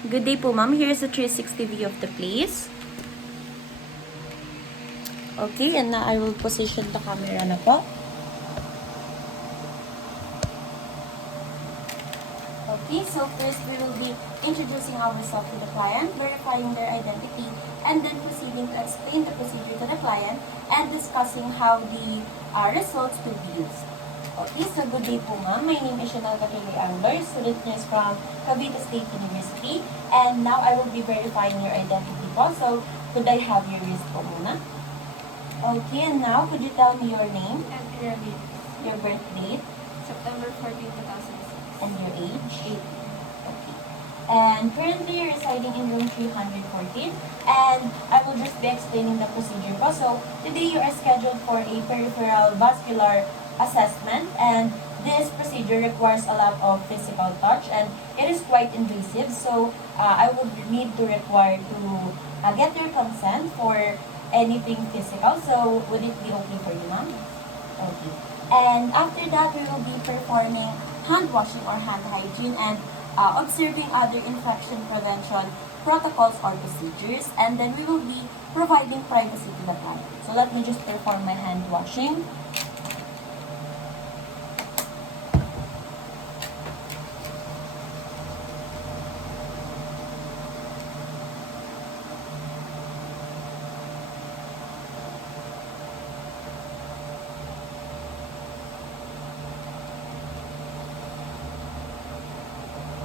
Good day po, ma'am. Here's a 360 view of the place. Okay, and now I will position the camera na po. Okay, so first we will be introducing ourselves to the client, verifying their identity, and then proceeding to explain the procedure to the client and discussing how the results will be used. Okay, so good day po, ma'am. My name is Chanel Catherine Angler, student nurse from Cavite State University, and now I will be verifying your identity po. So, could I have your wrist po muna? Okay, and now could you tell me your name, And Pyramid, your birth date, September 14, 2006. and your age? 8. Okay. And currently you're residing in room 314, and I will just be explaining the procedure po. So, today you are scheduled for a peripheral vascular assessment, and this procedure requires a lot of physical touch, and it is quite invasive. So, I would need to require to get your consent for anything physical. So, would it be okay for you, ma'am? Okay. And after that, we will be performing hand washing or hand hygiene and observing other infection prevention protocols or procedures. And then we will be providing privacy to the client. So let me just perform my hand washing.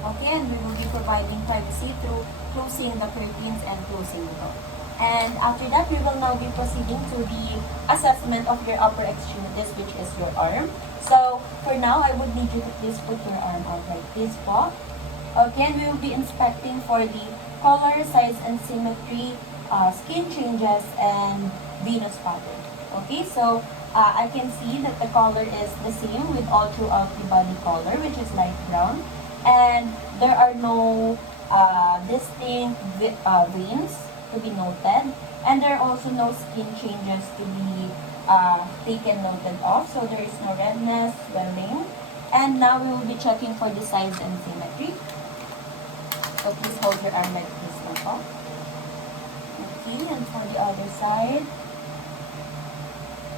Okay, and we will be providing privacy through closing the curtains and closing the door. And after that, we will now be proceeding to the assessment of your upper extremities, which is your arm. So, for now, I would need you to please put your arm out like this po. Okay, and we will be inspecting for the color, size, and symmetry, skin changes, and venous pattern. Okay, so I can see that the color is the same with all throughout the body color, which is light brown. And there are no distinct veins to be noted, and there are also no skin changes to be taken noted of. So there is no redness, swelling. And now we will be checking for the size and symmetry. So please hold your arm like this na po. Okay, and for the other side.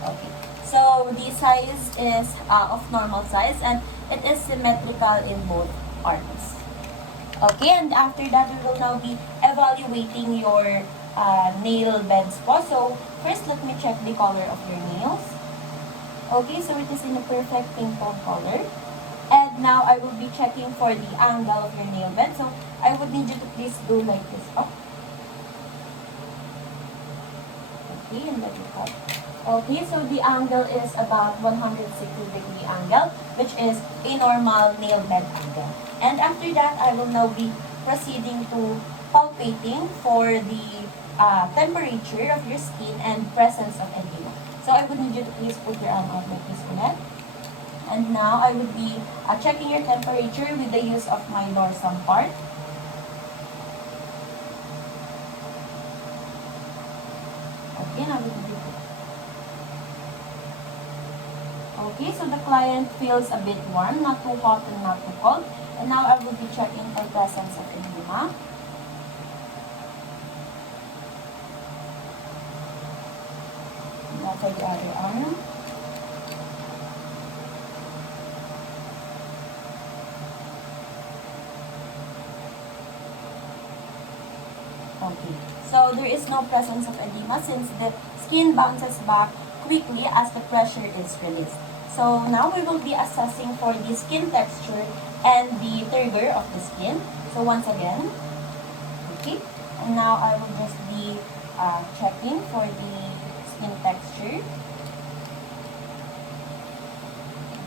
Okay. So the size is of normal size, and it is symmetrical in both arms. Okay, and after that, we will now be evaluating your nail beds po. So, first, let me check the color of your nails. Okay, so it is in a perfect pink tone color. And now, I will be checking for the angle of your nail bed. So, I would need you to please go like this up. Okay, and let it up. Okay, so the angle is about 160-degree angle, which is a normal nail bed angle. And after that, I will now be proceeding to palpating for the temperature of your skin and presence of edema. So I would need you to please put your arm out like this ulit. And now I would be checking your temperature with the use of my dorsum part. Okay, now we will be okay, so the client feels a bit warm, not too hot and not too cold. And now I will be checking for presence of edema. Now for the other arm. Okay, so there is no presence of edema since the skin bounces back quickly as the pressure is released. So now we will be assessing for the skin texture and the turgor of the skin. So once again, okay, and now I will just be checking for the skin texture.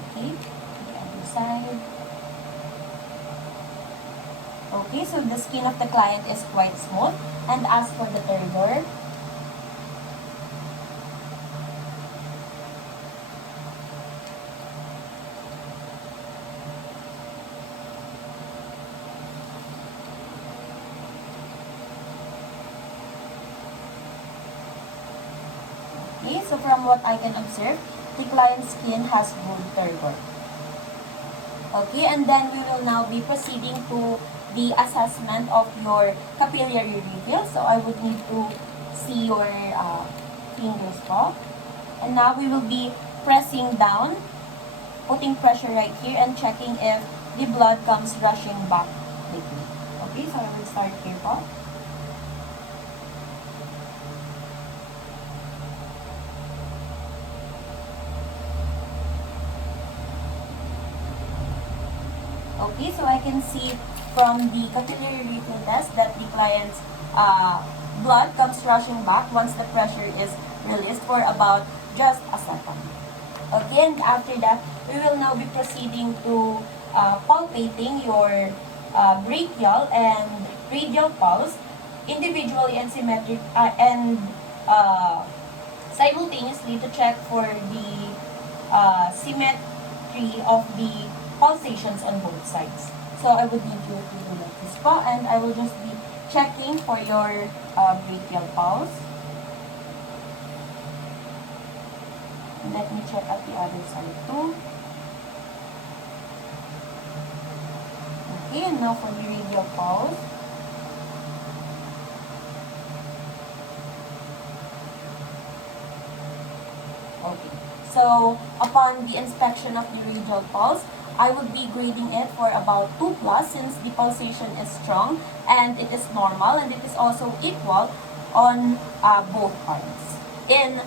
Okay, the other side. Okay, so the skin of the client is quite smooth. And as for the turgor, okay, so from what I can observe, the client's skin has good turgor. Okay, and then we will now be proceeding to the assessment of your capillary refill. So I would need to see your fingers po. And now we will be pressing down, putting pressure right here and checking if the blood comes rushing back quickly. Okay, so I will start here po. Okay, so I can see from the capillary refill test that the client's blood comes rushing back once the pressure is released for about just a second. Okay, and after that, we will now be proceeding to palpating your brachial and radial pulse individually and simultaneously to check for the symmetry of the pulsations on both sides. So I would need you to do like this po, and I will just be checking for your brachial pulse. And let me check at the other side too. Okay, and now for the radial pulse. Okay, so upon the inspection of the radial pulse, I would be grading it for about 2+ since the pulsation is strong and it is normal and it is also equal on both arms in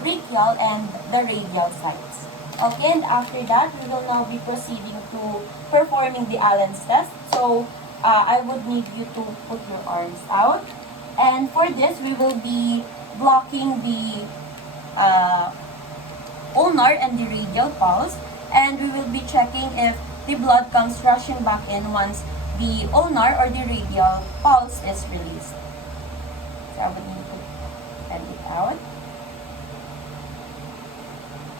brachial and the radial sides. Okay, and after that, we will now be proceeding to performing the Allen's test. So I would need you to put your arms out. And for this, we will be blocking the ulnar and the radial pulse, and we will be checking if the blood comes rushing back in once the ulnar or the radial pulse is released. So I would need to bend it out.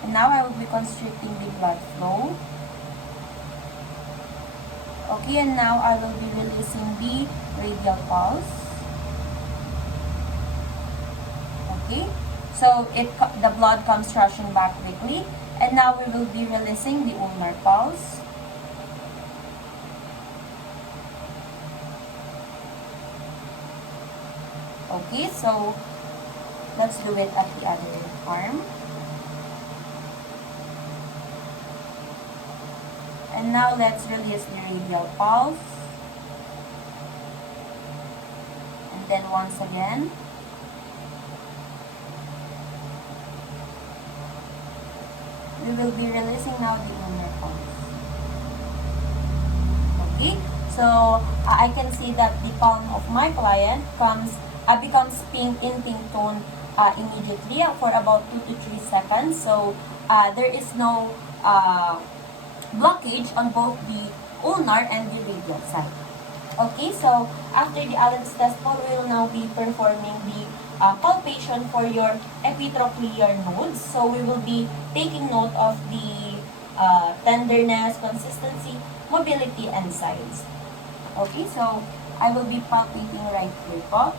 And now I will be constricting the blood flow. Okay, and now I will be releasing the radial pulse. Okay, so the blood comes rushing back quickly. And now we will be releasing the ulnar pulse. Okay, so let's do it at the other arm. And now let's release the radial pulse. And then once again. We will be releasing now the ulnar pulse. Okay, so I can see that the palm of my client becomes pink in pink tone immediately for about 2 to 3 seconds. So there is no blockage on both the ulnar and the radial side. Okay, so after the Allen's test, we will now be performing the palpation for your epitrochlear nodes. So we will be taking note of the tenderness, consistency, mobility, and size. Okay, so I will be palpating right here po.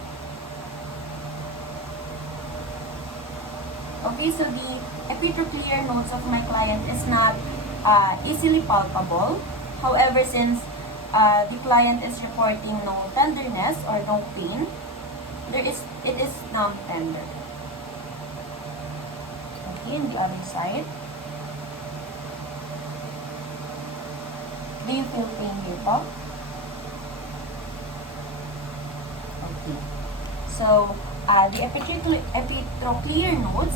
Okay, so the epitrochlear nodes of my client is not easily palpable. However, since the client is reporting no tenderness or no pain, it is non-tender. Okay, and the other side. Do you feel pain here po? Okay. So the epitrochlear nodes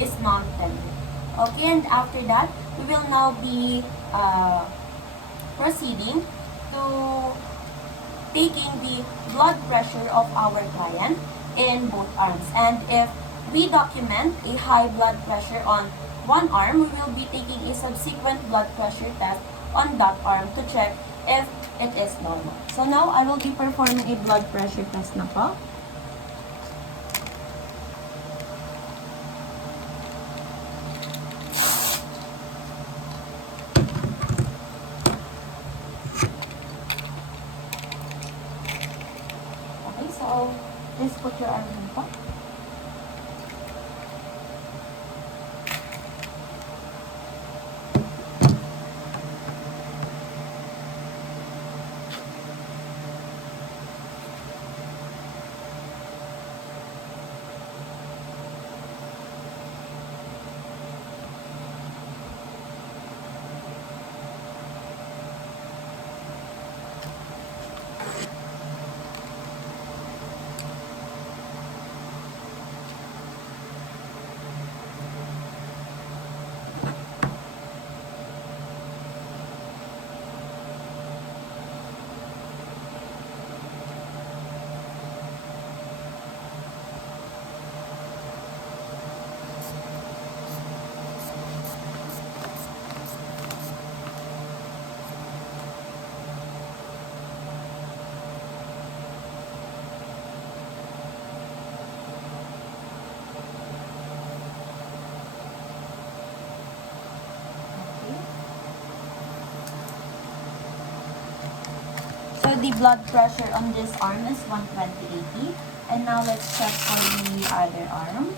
is non-tender. Okay, and after that, we will now be proceeding to taking the blood pressure of our client in both arms. And if we document a high blood pressure on one arm, we will be taking a subsequent blood pressure test on that arm to check if it is normal. So now I will be performing a blood pressure test na po. So, please put your arm in po. the blood pressure on this arm is 120/80. And now let's check for the other arm.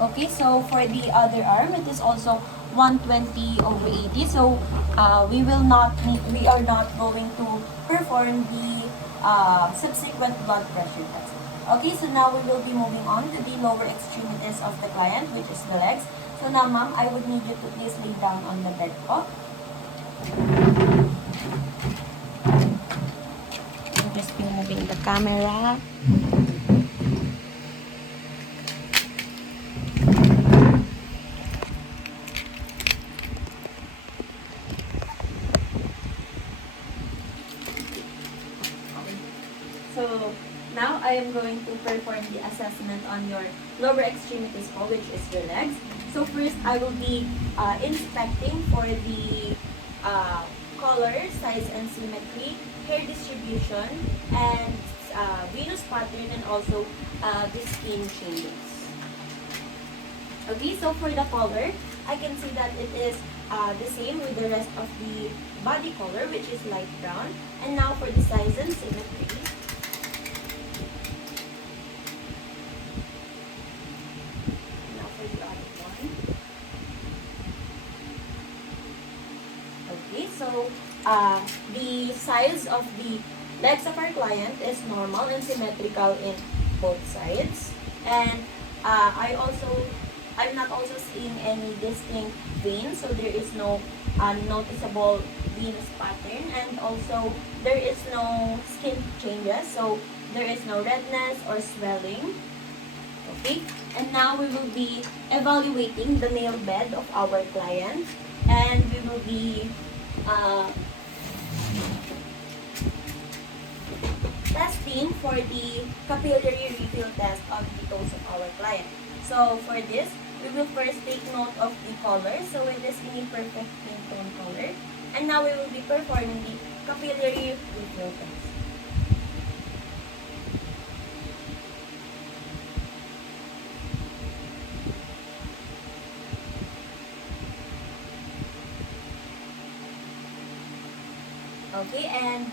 Okay, so for the other arm, it is also 120/80. So we are not going to perform the subsequent blood pressure test. Okay, so now we will be moving on to the lower extremities of the client, which is the legs. So now, ma'am, I would need you to please lay down on the bed po. I'm just be moving the camera. So now I am going to perform the assessment on your lower extremities po, which is your legs. So first, I will be inspecting for the color, size, and symmetry, hair distribution, and venous pattern, and also the skin changes. Okay, so for the color, I can see that it is the same with the rest of the body color, which is light brown. And now for the size and symmetry. Now for the other one. Okay, so the size of the legs of our client is normal and symmetrical in both sides. And I'm not also seeing any distinct veins, so there is no noticeable venous pattern, and also there is no skin changes, so there is no redness or swelling. Okay, and now we will be evaluating the nail bed of our client, and we will be testing for the capillary refill test of the toes of our client. So for this, we will first take note of the color. So it is in a perfect pink tone color. And now we will be performing the capillary refill test. Okay, and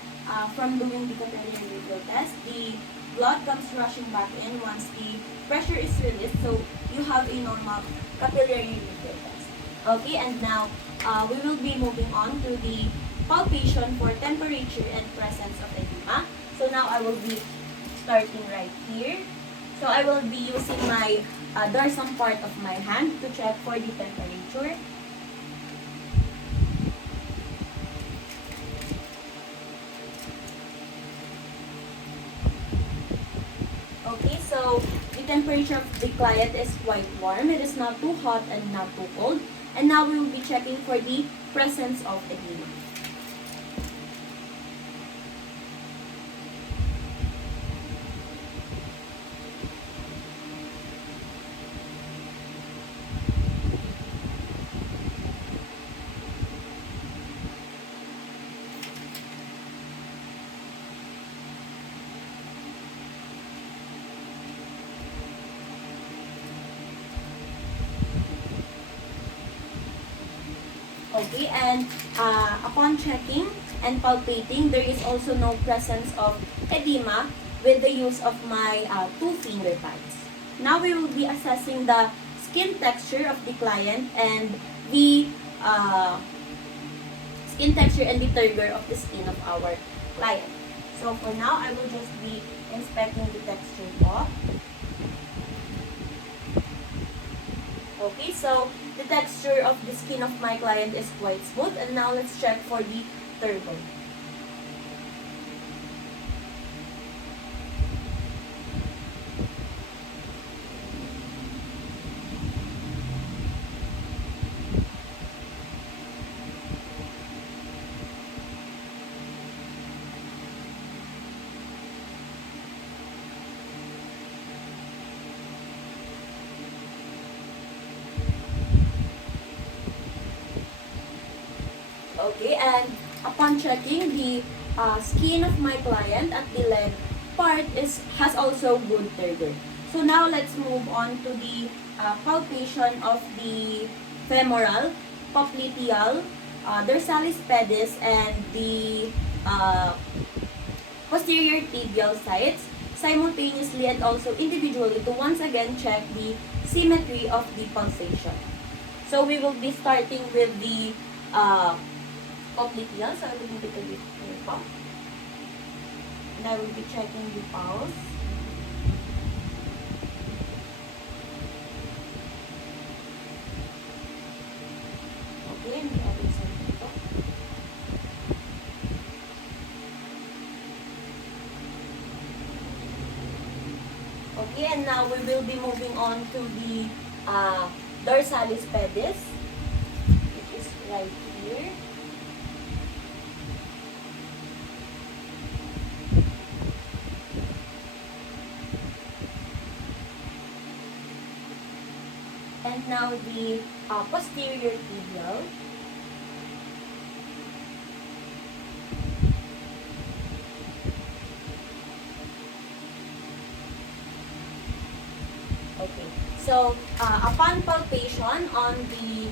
from doing the capillary refill test, the blood comes rushing back in once the pressure is released. So you have a normal capillary refill test. Okay, and now we will be moving on to the palpation for temperature and presence of edema. So now I will be starting right here. So I will be using my dorsum part of my hand to check for the temperature. Okay, so the temperature of the client is quite warm. It is not too hot and not too cold. And now we will be checking for the presence of edema. Okay, and upon checking and palpating, there is also no presence of edema with the use of my two finger pads. Now we will be assessing the skin texture of the client and the uh, skin texture and the turgor of the skin of our client. So for now, I will just be inspecting the texture po. Okay, so the texture of the skin of my client is quite smooth. And now let's check for the turgor. Okay, and upon checking the skin of my client at the leg part has also good turgor. So now let's move on to the palpation of the femoral, popliteal, dorsalis pedis, and the posterior tibial sides simultaneously and also individually to once again check the symmetry of the pulsation. So we will be starting with the popliteal. So I will move it a bit here po. And I will be checking the pulse. Okay, and the other side dito. Okay, and now we will be moving on to the dorsalis pedis. It is right here. And now the posterior tibial. Okay. So, upon palpation on the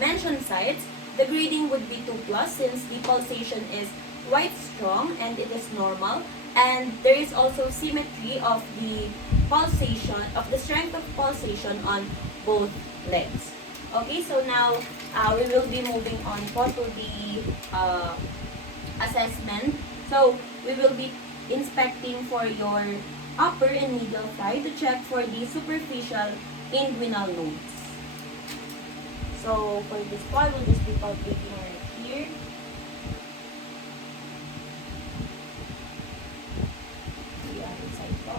mentioned sites, the grading would be 2+ since the pulsation is quite strong and it is normal. And there is also symmetry of the pulsation, of the strength of pulsation on both legs. Okay, so now we will be moving on po to the assessment. So, we will be inspecting for your upper and middle thigh to check for the superficial inguinal nodes. So, for this part, we'll just be palpating right here. The other side po.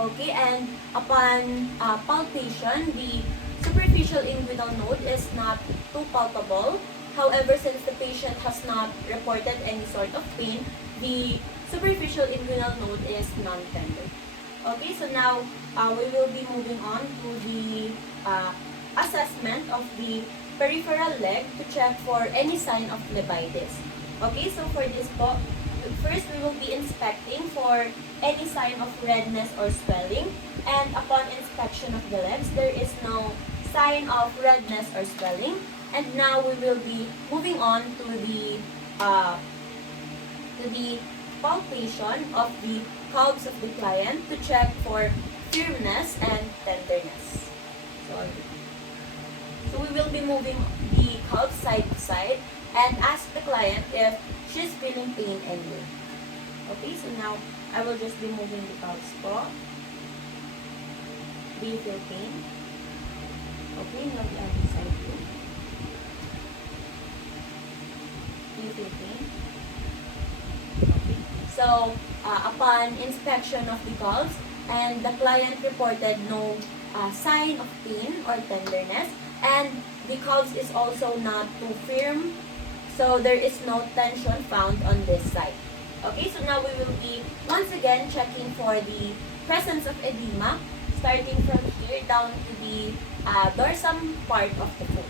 Okay, and upon palpation, the superficial inguinal node is not too palpable. However, since the patient has not reported any sort of pain, the superficial inguinal node is non-tender. Okay, so now we will be moving on to the assessment of the peripheral leg to check for any sign of phlebitis. Okay, so for this po, first we will be inspecting for any sign of redness or swelling. And upon inspection of the legs, there is no sign of redness or swelling. And now we will be moving on to the palpation of the calves of the client to check for firmness and tenderness. So we will be moving the calves side to side and ask the client if she's feeling pain anywhere. Okay, so now I will just be moving the calves po. Do you feel pain? Okay, now the other side too. Do you feel pain? Okay. So, upon inspection of the calves, and the client reported no sign of pain or tenderness, and the calves is also not too firm, so there is no tension found on this side. Okay, so now we will be once again checking for the presence of edema, starting from here down to the dorsum part of the foot.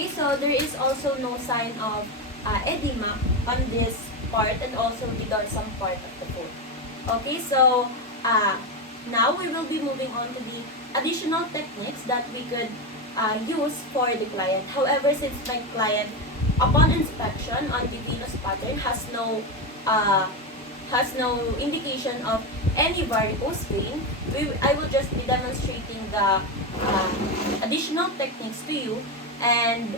Okay, so there is also no sign of edema on this part and also the dorsum part of the foot. Okay, so now we will be moving on to the additional techniques that we could use for the client. However, since my client, upon inspection on the venous pattern, has no indication of any varicose vein, I will just be demonstrating the additional techniques to you and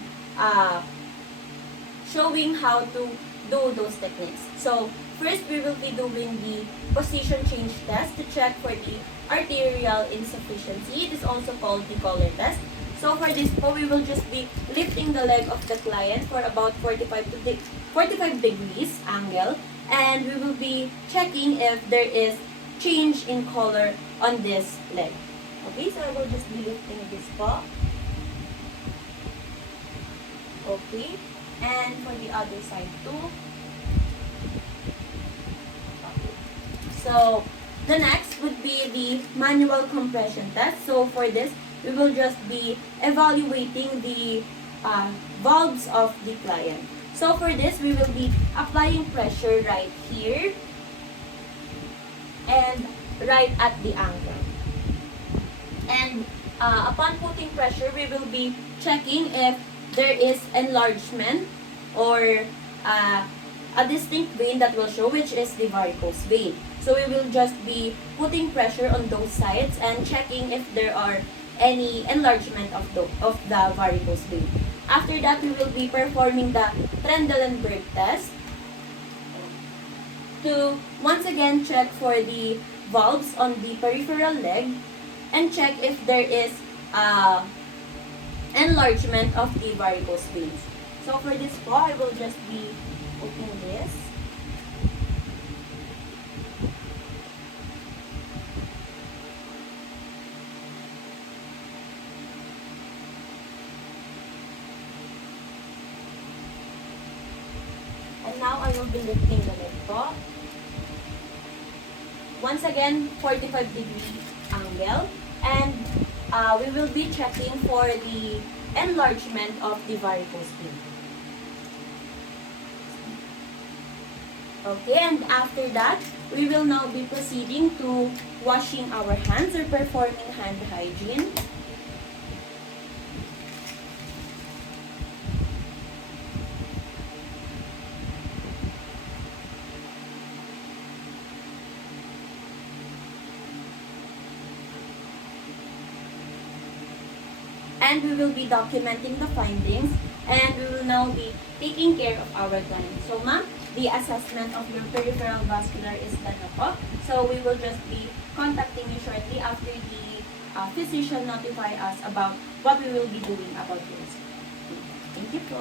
showing how to do those techniques. So first, we will be doing the position change test to check for the arterial insufficiency. It is also called the collar test. So for this po, we will just be lifting the leg of the client for about 45 degrees angle, and we will be checking if there is change in color on this leg. Okay, so I will just be lifting this po. Okay, and for the other side too. So the next would be the manual compression test. So for this, we will just be evaluating the valves of the client. So for this, we will be applying pressure right here and right at the ankle. And upon putting pressure, we will be checking if there is enlargement or a distinct vein that will show, which is the varicose vein. So we will just be putting pressure on those sides and checking if there are any enlargement of the varicose vein. After that, we will be performing the Trendelenburg test to once again check for the valves on the peripheral leg and check if there is enlargement of the varicose veins. So for this po, I will just be opening this. And now I will be lifting the leg po. Once again, 45-degree angle. And we will be checking for the enlargement of the varicose vein. Okay, and after that, we will now be proceeding to washing our hands or performing hand hygiene. And we will be documenting the findings, and we will now be taking care of our client. So ma'am, the assessment of your peripheral vascular is done na po. So we will just be contacting you shortly after the physician notify us about what we will be doing about this. Thank you po.